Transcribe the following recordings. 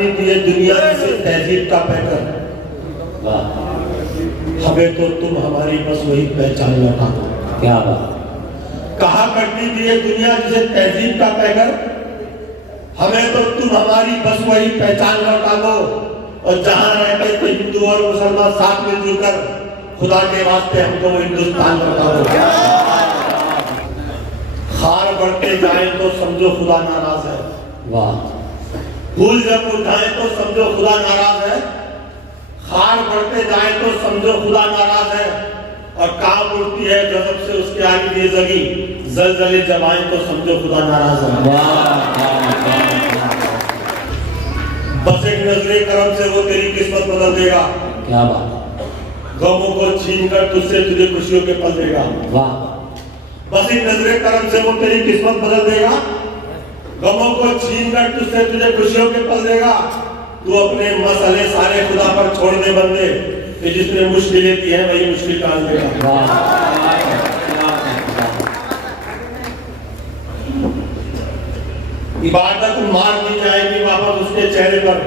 करती थी ये दुनिया से तहजीब का पैकर, हमें तो तुम हमारी बस वही पहचान लौटा दो। क्या बात। कहा करती थी ये दुनिया जिसे तहजीब का पैकर, हमें तो तुम हमारी बस वही पहचान लौटा दो। और जहां रहते थे हिंदू और मुसलमान साथ में जुड़कर, खुदा के वास्ते हमको वो हिंदुस्तान लौटा दो। खार बढ़ते जाए तो समझो खुदा नाराज है। वाह। फूल जब मुरझाए तो समझो खुदा नाराज है। खार बढ़ते जाए तो समझो खुदा नाराज है। और काम उड़ती है गजब से उसके आगे ये जगी, जलजले जब आए तो समझो खुदा नाराज है। बस एक नजरे करम से वो तेरी किस्मत बदल देगा। क्या बात। गमों को छीन कर तुझसे तुझे खुशियों के पल देगा। वाह। बस एक नजरे करम से वो तेरी किस्मत बदल देगा। गमों को छीन कर तुझसे तुझे खुशियों के पल देगा। तू अपने मसले सारे खुदा पर छोड़ दे बंदे, कि जिसने मुश्किलें दी है वही मुश्किल टाल देगा। इबादत मार दी जाएगी वापस उसके चेहरे पर।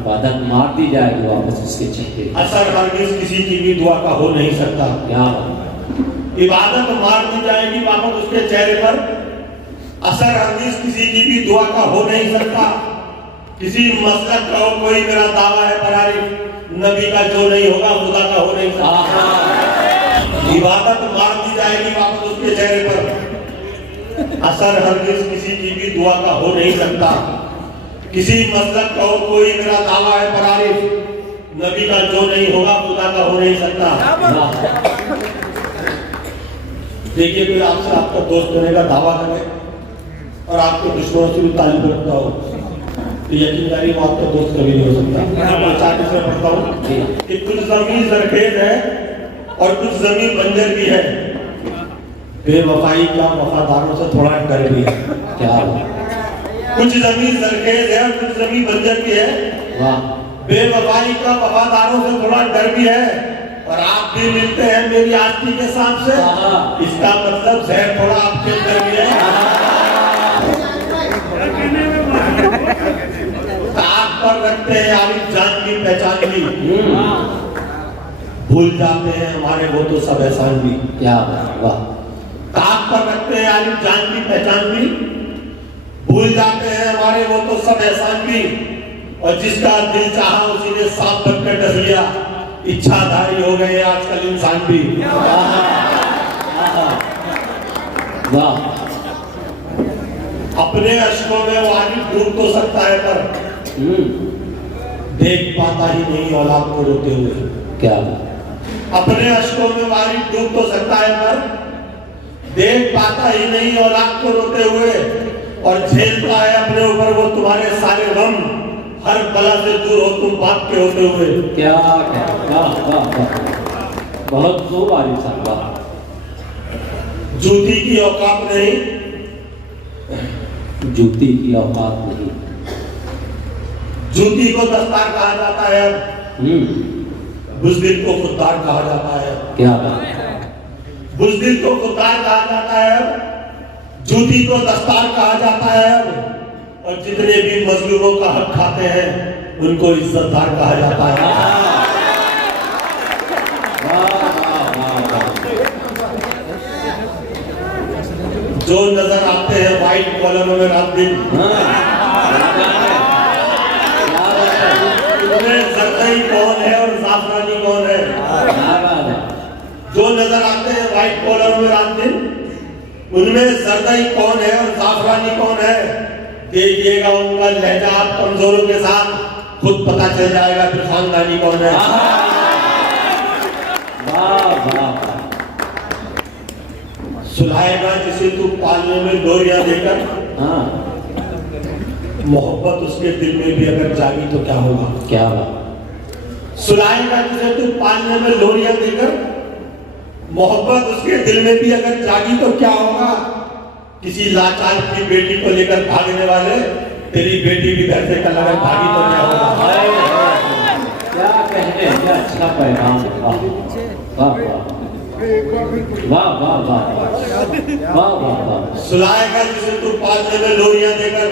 इबादत मार दी जाएगी वापस उसके चेहरे पर। असर हरगिज़ किसी की भी दुआ का हो नहीं सकता। क्या इबादत मार दी जाएगी वापस उसके चेहरे पर। असर हरगिज़ किसी की भी दुआ का हो नहीं सकता। किसी मसलक का हो कोई मेरा दावा है बरारी, नबी का जो नहीं होगा खुदा का हो नहीं सकता। इबादत मार दी जाएगी वापस उसके चेहरे पर। असर हरगिज़ किसी की भी दुआ का हो नहीं सकता। किसी मसलक का हो कोई मेरा दावा है बरारी, नबी का जो नहीं होगा खुदा का हो नहीं सकता। देखिए कोई आपसे आपका दोस्त बनने का दावा करे और आपके दुश्मनों से भी ताल्लुक रखता हो, तो यकीनदारी वो आपका दोस्त कभी नहीं हो सकता। मैं चार्ट इसमें पढ़ता हूँ कि कुछ जमीन जरखेज है और कुछ जमीन बंजर भी है। बेवफाई का वफादारों से थोड़ा डर भी है। क्या। कुछ जमीन जरखेज है और कुछ जमीन बंजर भी है। वाह। बेवफाई का वफादारों से थोड़ा डर भी है। और आप भी मिलते हैं मेरी आस्ती के सांप से, इसका मतलब जहर थोड़ा आपके अंदर भी है। ताक पर रखते हैं आरिफ जान की पहचान भी, भूल जाते हैं हमारे वो तो सब एहसान भी। क्या। वाह। ताक पर रखते हैं आरिफ जान की पहचान भी, भूल जाते हैं हमारे वो तो सब एहसान भी। और जिसका दिल चाहा उसी ने सांप बनकर डस लिया, इच्छाधारी हो गए आजकल इंसान भी। वाह। अपने अश्कों में वो आरिफ डूब तो सकता है पर देख पाता ही नहीं औलाद को रोते हुए। क्या। अपने अश्कों में वो आरिफ डूब तो सकता है पर देख पाता ही नहीं औलाद को रोते हुए। और झेलता है अपने ऊपर वो तुम्हारे सारे गम, हर बला से दूर हो तुम बाप के होते हुए। क्या। बहुत खूब आरिफ साहब। जूती की औकात नहीं, जूती की औकात नहीं। जूती को दस्तार कहा जाता है, बुज़दिल को खुददार कहा जाता है। क्या। बुज़दिल को खुददार कहा जाता है, जूती को दस्तार कहा जाता है। और जितने भी मजलूमों का हक खाते हैं उनको इज्जतदार कहा जाता है। जो नजर आते हैं व्हाइट कॉलरों में रात दिन, उनमें जरदई कौन है और जाफरानी कौन है। जो नजर आते हैं व्हाइट कॉलर में रात दिन, उनमें जरदई कौन है और जाफरानी कौन है। देखिएगा उनका लहजा कमजोरों के साथ खुद पता चल जाएगा फिर खानदानी कौन है। सुलाएगा जिसे तू पालने में लोरियां देकर, मोहब्बत उसके दिल में भी अगर जागी तो क्या होगा। क्या। सुलाएगा जिसे तू पालने में लोरियां देकर, मोहब्बत उसके दिल में भी अगर जागी तो क्या होगा। किसी लाचार की बेटी को लेकर भागने वाले, तेरी बेटी भी घर से कल अगर भागी तो क्या होगा। क्या कहने, क्या अच्छा पैगाम। वाह वाह वाह वाह वाह वाह वाह। सुलाएगा जिसे तू पालने में लोरियां देकर,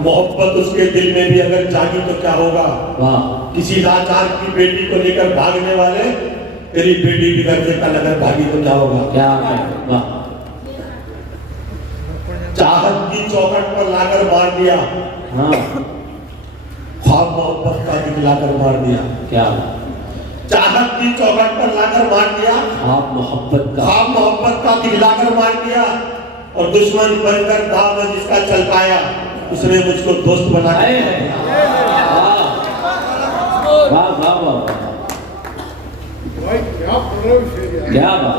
मोहब्बत उसके दिल में भी अगर जागी तो क्या होगा। वाह किसी लाचार की बेटी को लेकर भागने वाले, तेरी बेटी भी घर से कल अगर भागी तो क्या होगा। क्या है, वाह चाहत की चौखट पर लाकर मार दिया, हाँ ख्वाब मोहब्बत का दिखलाकर मार दिया। क्या चाहत की चौखट पर लाकर मार दिया, आप मोहब्बत का ख्वाब मोहब्बत का दिखलाकर मार दिया। और दुश्मन बनकर था मैं जिसका चल पाया, उसने मुझको दोस्त बना आए दिया। वाह वाह वाह वाह क्या बात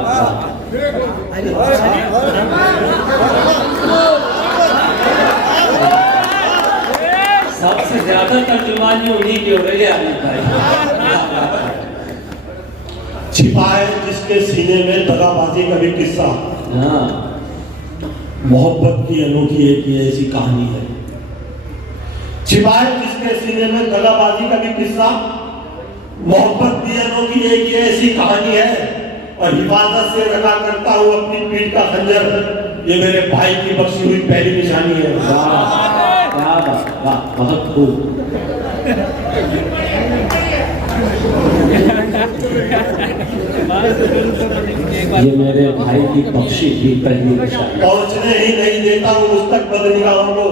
सबसे ज्यादा तर्जुमानी उन्हीं की हो रही है आलिफ भाई। छिपा है जिसके सीने में दगाबाजी का भी किस्सा, हाँ मोहब्बत की अनोखी एक ये ऐसी कहानी है। छिपा है जिसके सीने में दगाबाजी का भी किस्सा, मोहब्बत की अनोखी एक ये ऐसी कहानी है। और हिफाजत से रखा करता हूँ अपनी पीठ का खंजर, ये मेरे भाई की बख्शी हुई पहली निशानी है। वाह क्या बात, वाह बहुत खूब। ये मेरे भाई की बख्शी भी पहली निशानी। पहुंचने ही नहीं देता हूँ उस तक बदनिगाहों को,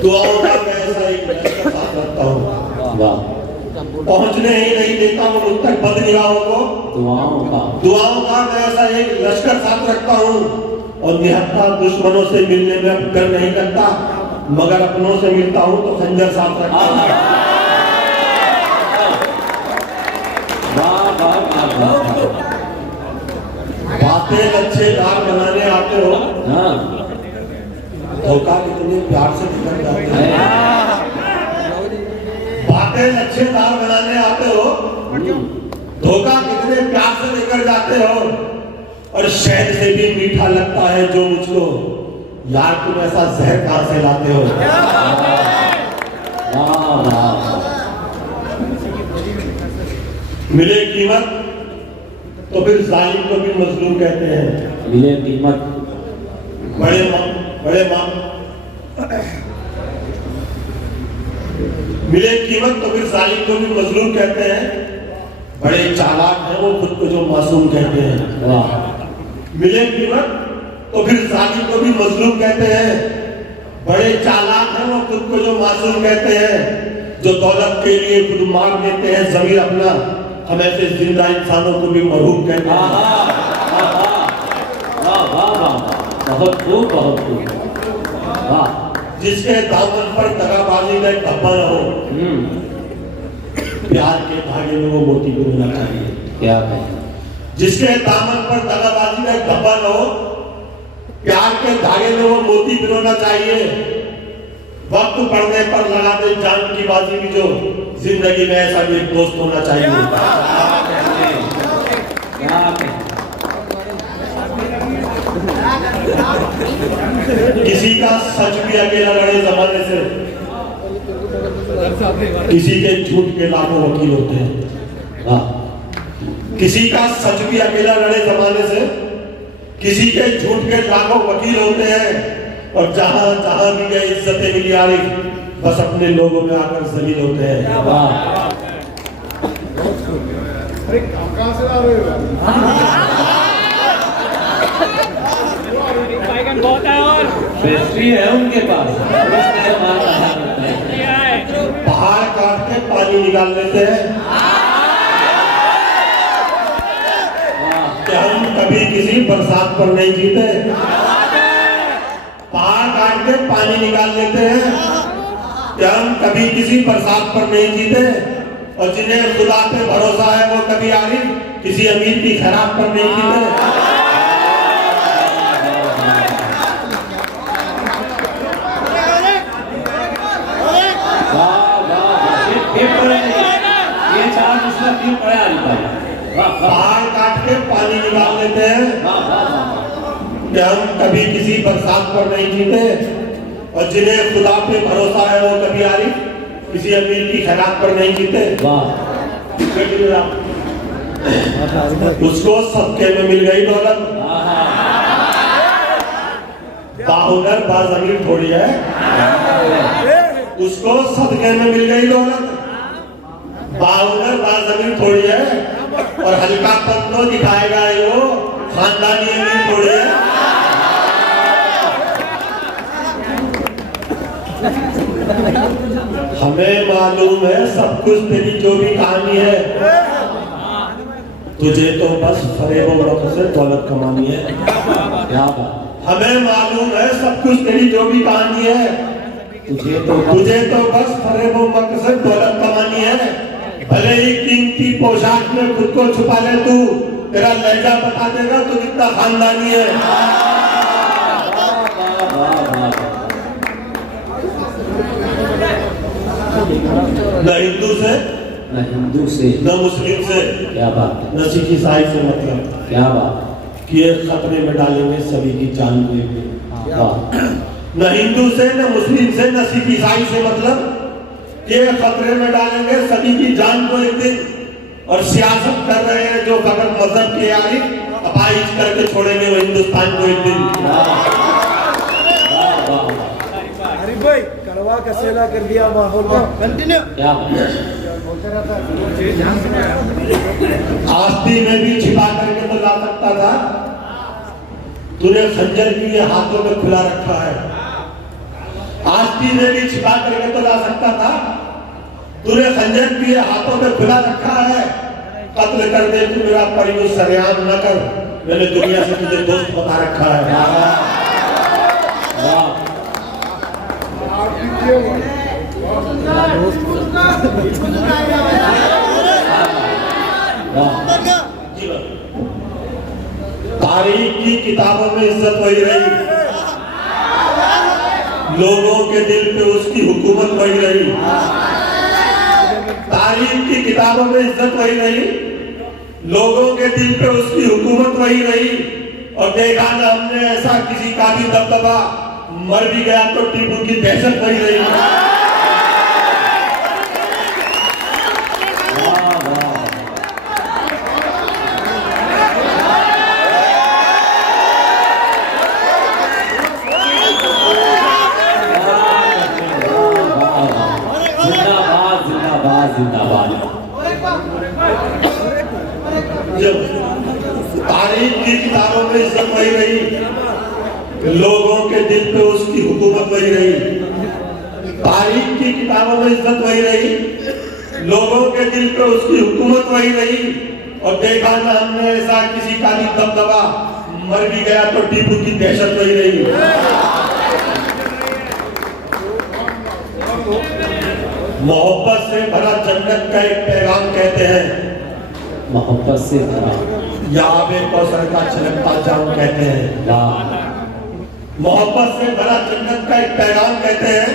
दुआओं का मैं ऐसा एक लश्कर साथ रखता हूँ। वाह पहुंचने ही नहीं देता हूँ उस तक बदनिगाहों को, दुआओं का मैं ऐसा एक लश्कर साथ रखता हूँ। और निहत्था दुश्मनों से मिलने में अब डर नहीं लगता, मगर अपनों से मिलता हूँ तो खंजर साथ रखता हूँ। बातें लच्छेदार बनाने आते हो, धोखा कितने प्यार से निकल जाते हैं। बातें लच्छेदार बनाने आते हो, धोखा कितने प्यार से लेकर जाते हो। और शहद से भी मीठा लगता है जो मुझको, यार तुम ऐसा जहर कहां से लाते हो। मिले कीमत तो फिर जालिम को भी मजलूम कहते हैं। मिले कीमत मिले कीमत तो फिर जालिम को भी मजलूम कहते हैं। बड़े चालाक हैं वो खुद को जो मासूम कहते हैं। वाह मिले कीमत तो फिर जालिम को भी मजलूम कहते हैं। बड़े चालाक हैं वो खुद को जो मासूम कहते हैं। जो दौलत के लिए खुद मार देते हैं ज़मीर अपना, हम ऐसे जिंदा इंसानों को भी मरहूम कहते हैं। बहुत खूब बहुत खूब। वाह जिसके दामन पर दगाबाजी का एक धब्बा न हो, प्यार के धागे में वो मोती पिरोना चाहिए। क्या है जिसके दामन पर दगाबाजी का एक धब्बा न हो, प्यार के धागे में वो मोती पिरोना चाहिए। वक्त पड़ने पर लगा दे जान की बाजी भी जो, जिंदगी में ऐसा भी एक दोस्त होना चाहिए। किसी का सच भी अकेला लड़े जमाने से, किसी के झूठ के लाखों वकील होते हैं। किसी का सच भी अकेला लड़े जमाने से, किसी के झूठ के लाखों वकील होते हैं। और जहां जहां भी गए इज्जतें मिली आरिफ, बस अपने लोगों में आकर जलील होते हैं। बैटरी है उनके पास। पहाड़ काट के पानी निकाल लेते हैं। क्या हम कभी किसी बरसात पर नहीं जीते? पहाड़ काट के पानी निकाल लेते हैं। क्या हम कभी किसी बरसात पर नहीं जीते? और जिन्हें खुदा पे भरोसा है वो कभी आरिफ किसी अमीर की खैरात पर नहीं जीते। पहाड़ काट के पानी निकाल लेते हैं। क्या हम कभी किसी बरसात पर नहीं जीते? और जिन्हें खुदा पे भरोसा है वो कभी आरिफ किसी अमीर की खैरात पर नहीं जीते। उसको सबके में मिल गई दौलत, बाहुनर बाजमीर थोड़ी है, उसको सदके में मिल गई दौलत। बाहुनर बाजमीर थोड़ी है, और हल्का पत्तो दिखाएगा यो खानदानी अमीर थोड़ी है। हमें मालूम है सब कुछ तेरी जो भी कहानी है, तुझे तो बस फरेब वक्त से दौलत कमानी है। क्या बात, हमें मालूम है सब कुछ तेरी जो भी कहानी है, तुझे तो बस फरेब वक्त से दौलत कमानी है। भले ही कीमती पोशाक में खुद को छुपा ले तू, तेरा लहजा बता देगा तू कितना खानदानी है। न हिंदू से न मुस्लिम से, क्या बात, न सिख ईसाई से मतलब, क्या बात, कि ये खतरे में डालेंगे सभी की जान को एक दिन। वाह, न हिंदू से न मुस्लिम से न सिख ईसाई से मतलब, कि ये खतरे में डालेंगे सभी की जान को एक दिन। और सियासत कर रहे हैं जो फकत मजहब के यारी अपाइज करके छोड़ेंगे वो हिंदुस्तान को एक दिन। हरी भाई कड़वा कसेला कर दिया माहौल में। कंटिन्यू। क्या बात, आस्ती में भी छिपा करके तो ला सकता था, तूने खंजर भी ये हाथों में खुला रखा है। आस्ती में भी छिपा करके तो ला सकता था, तूने खंजर भी ये हाथों में खुला रखा है। कत्ल कर दे तू मेरा पर यूं सरेआम न कर, मैंने दुनिया से तुझे दोस्त बता रखा है। वाह, तारीख की किताबों में इज्जत वही रही, लोगों के दिल पे उसकी हुकूमत वही रही। तारीख की किताबों में इज्जत वही रही, लोगों के दिल पे उसकी हुकूमत वही रही। और देखा ना हमने ऐसा किसी का भी दबदबा, मर भी गया तो टीपू की दहशत वही रही। जिंदाबाद। जब तारीख की किताबों में इज्जत वही रही, लोगों के दिल पे उसकी हुकूमत वही रही। तारीख की किताबों में इज्जत वही रही, लोगों के दिल पे उसकी हुकूमत वही रही। और देखा ना हमने ऐसा किसी का भी दबदबा, मर भी गया तो टीपू की दहशत वही रही। मोहब्बत से भरा जन्नत का एक पैगाम कहते हैं, मोहब्बत से भरा या आबे कौसर का छलकता जाम कहते हैं। वाह, मोहब्बत से भरा जन्नत का एक पैगाम कहते हैं,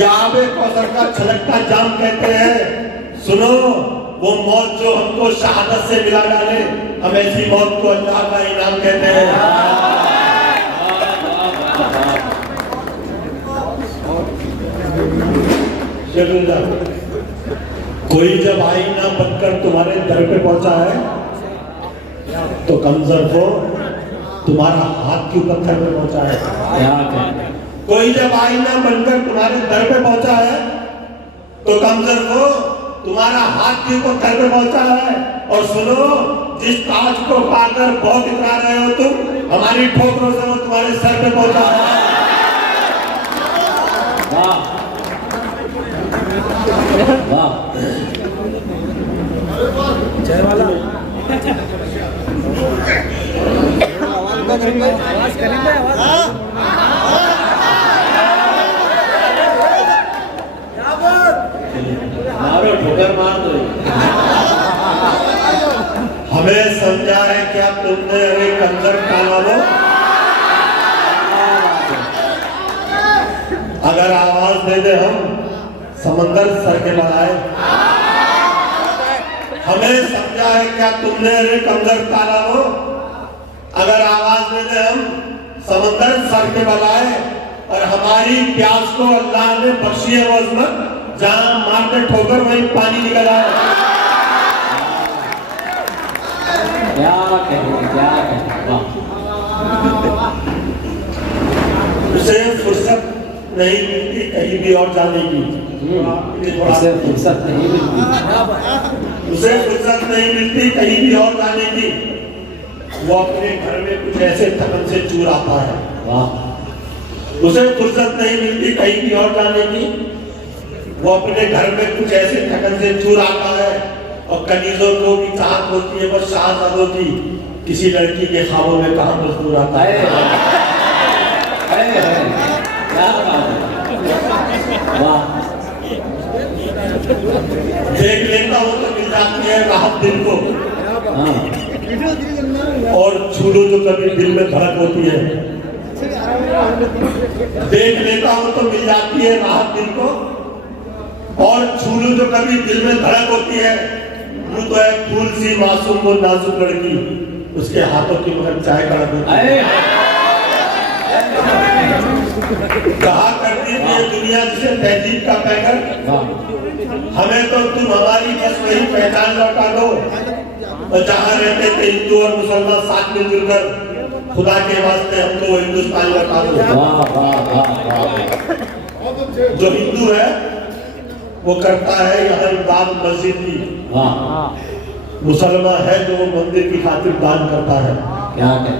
या आबे कौसर का छलकता जाम कहते हैं। सुनो वो मौत जो हमको शहादत से मिला डाले, हम ऐसी मौत को अल्लाह का इनाम कहते हैं। कोई जब आईना बनकर तुम्हारे दर पे पहुंचा है, तो कमजोर को तुम्हारा हाथ क्यों पत्थर पे पहुंचा है। क्या कहते, कोई जब आईना बनकर तुम्हारे दर पे पहुंचा है, तो कमजोर को तुम्हारा हाथ क्यों पत्थर पे पहुंचा है। और सुनो, जिस ताज को पाकर बहुत इतरा रहे हो तुम, हमारी ठोकरों से वो तुम्हारे सर पे पहुंचा है। वाह वाह, जय वाला आवाज करेंगे आवाज। मारो ठोकर मार दो। हमें समझा है क्या तुमने, अरे कंजर काला, अगर आवाज दे दे हम समंदर सर के बढ़ाए। हमें समझा है क्या तुमने, अरे कंजर काला हो, अगर आवाज दे दे हम समंदर सर के बढ़ाए। और हमारी प्यास को अल्लाह ने बख्शी है वो अज़मत, जहां मारते ठोकर वहीं पानी निकल आए। क्या कहें, क्या कहें। वाह, उसे फुर्सत नहीं मिलती कहीं भी और जाने की। उसे फुर्सत नहीं मिलती। उसे फुर्सत नहीं मिलती कहीं भी और जाने की। वो अपने घर में कुछ ऐसे थकन से चूर आता है। वाह। उसे फुर्सत नहीं मिलती कहीं भी और जाने की। वो अपने घर में कुछ ऐसे थकन से चूर आता है और कनीजों को भी चाहत होती है, बस शाहज़ादों की किसी लड़की के ख्वाबों में कहाँ मजबूर आता है। क्या बात है। वाह। देख लेता हूँ तो मिल जाती है राहत दिल को, हाँ। और छू लो जो कभी दिल में धड़क होती है। देख लेता हूँ तो मिल जाती है राहत दिल को, और छू लो जो कभी दिल में धड़क होती है। वो तो है फूल सी मासूम वो नाजुक लड़की, उसके हाथों की मगर चाय कड़क होती है। कहा करती थी ये दुनिया जिसे तहजीब का पैकर, हमें तो तुम हमारी बस वही पहचान लौटा दो, और जहाँ रहते थे हिंदू और मुसलमान साथ में जुड़कर, खुदा के वास्ते हमको वो हिंदुस्तान लौटा दो। जो हिंदू है वो करता है यहाँ इबादत मस्जिद की, मुसलमान है जो वो मंदिर की खातिर दान करता है। क्या कहते?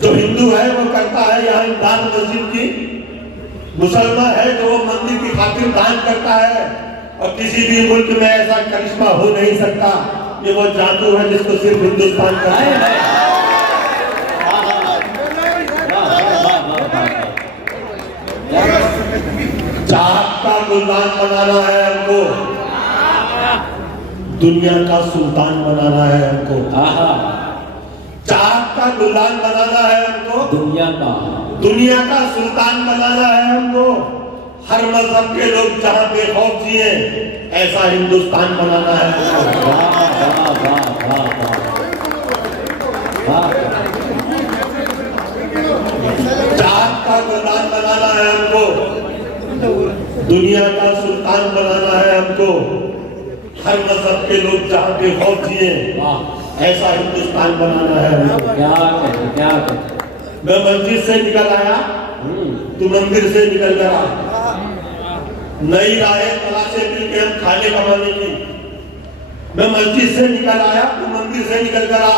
जो हिंदू है वो करता है यहाँ इबादत मस्जिद की, मुसलमान है जो वो मंदिर की खातिर दान करता है। और किसी भी मुल्क में ऐसा करिश्मा हो नहीं सकता, ये वो जादू है जिसको सिर्फ हिंदुस्तान का है। चाहत का गुलदान बनाना है हमको, दुनिया का सुल्तान बनाना है हमको। चाहत का गुलदान बनाना है हमको, दुनिया का सुल्तान बनाना है हमको। हर मजहब के लोग जहाँ बेखौफ जिए ऐसा हिंदुस्तान बनाना है हमको। चाहत का गुलदान बनाना है हमको, दुनिया का सुल्तान बनाना है हमको। हर मजहब के लोग जहाँ बेखौफ जिए ऐसा हिंदुस्तान बनाना है हमको। क्या कहते? मैं मस्जिद से निकल आया, तू मंदिर से निकल गया। नई राहें तलाशे मिलके हम खाने कमाने की। मैं मस्जिद से निकल आया, तू मंदिर से निकल गया।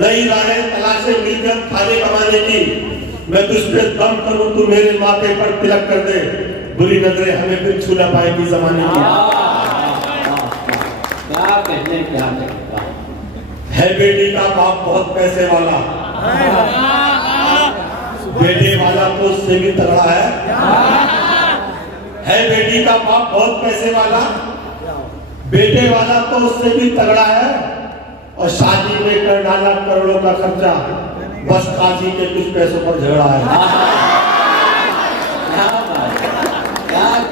नई राहें तलाशे मिलके हम खाने कमाने की। मैं तुझ पे दम करूं, तू मेरे माथे पर तिलक कर दे, बुरी नजरें हमें फिर छू ना पाएगी जमाने की। क्या कहने? है बेटी का बाप बहुत पैसे वाला, बेटे वाला तो उससे भी तगड़ा है बेटी का बाप बहुत पैसे वाला, बेटे वाला तो उससे भी तगड़ा है। और शादी में कर डाला करोड़ों का खर्चा, बस काजी के कुछ पैसों पर झगड़ा है।